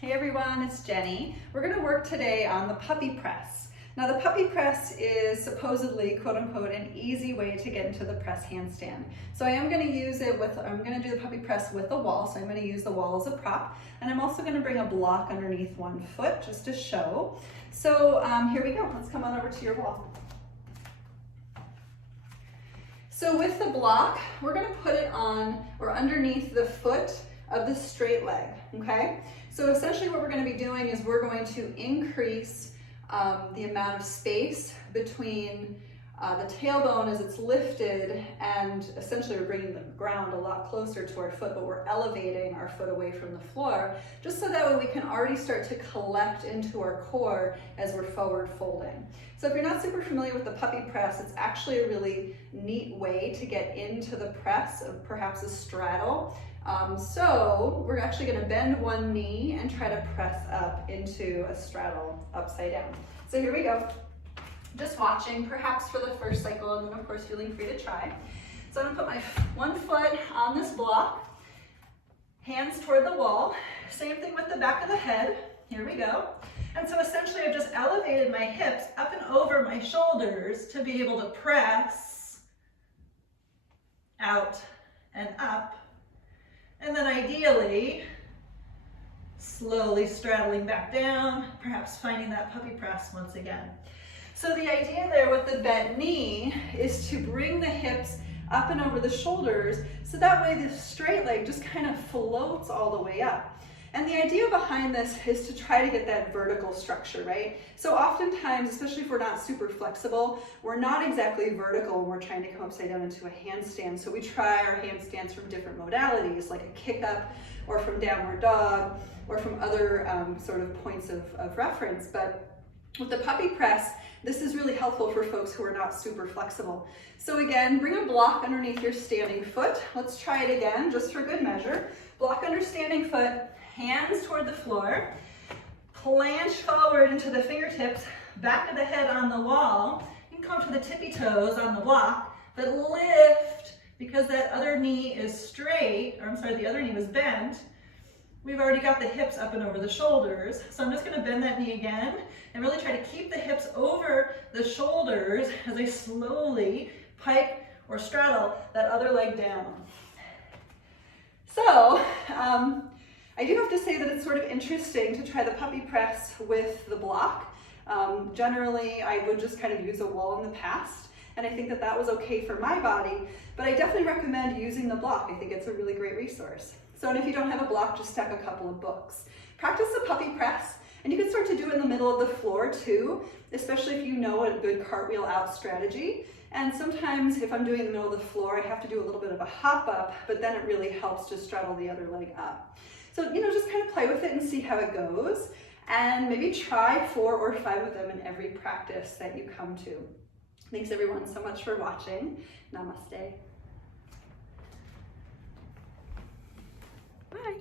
Hey everyone, it's Jenny. We're going to work today on the puppy press. Now the puppy press is supposedly, quote unquote, an easy way to get into the press handstand. So I am going to use it with, I'm going to do the puppy press with the wall, so I'm going to use the wall as a prop. And I'm also going to bring a block underneath one foot just to show. So here we go, let's come on over to your wall. So with the block, we're going to put it on or underneath the foot of the straight leg, okay? So essentially what we're going to be doing is we're going to increase the amount of space between the tailbone as it's lifted, and essentially we're bringing the ground a lot closer to our foot, but we're elevating our foot away from the floor, just so that way we can already start to collect into our core as we're forward folding. So if you're not super familiar with the puppy press, it's actually a really neat way to get into the press of perhaps a straddle. So we're actually going to bend one knee and try to press up into a straddle upside down. So here we go. Just watching, perhaps for the first cycle, and then of course feeling free to try. So I'm going to put my one foot on this block, hands toward the wall. Same thing with the back of the head. Here we go. And so essentially I've just elevated my hips up and over my shoulders to be able to press out and up. And then ideally, slowly straddling back down, perhaps finding that puppy press once again. So the idea there with the bent knee is to bring the hips up and over the shoulders, so that way the straight leg just kind of floats all the way up. And the idea behind this is to try to get that vertical structure, right? So oftentimes, especially if we're not super flexible, we're not exactly vertical when we're trying to come upside down into a handstand. So we try our handstands from different modalities, like a kick up, or from downward dog, or from other sort of points of reference. But with the puppy press, this is really helpful for folks who are not super flexible. So again, bring a block underneath your standing foot. Let's try it again, just for good measure. Block under standing foot, hands toward the floor, planche forward into the fingertips, back of the head on the wall. You can come to the tippy toes on the block, but lift, because that other knee is straight, or I'm sorry, the other knee was bent. We've already got the hips up and over the shoulders. So I'm just going to bend that knee again and really try to keep the hips over the shoulders as I slowly pike or straddle that other leg down. So I do have to say that it's sort of interesting to try the puppy press with the block. Generally, I would just kind of use a wall in the past, and I think that that was okay for my body, but I definitely recommend using the block. I think it's a really great resource. So, and if you don't have a block, just stack a couple of books. Practice the puppy press, and you can start to do it in the middle of the floor too, especially if you know a good cartwheel out strategy. And sometimes if I'm doing it in the middle of the floor, I have to do a little bit of a hop up, but then it really helps to straddle the other leg up. So, just kind of play with it and see how it goes, and maybe try 4 or 5 of them in every practice that you come to. Thanks everyone so much for watching. Namaste. Bye.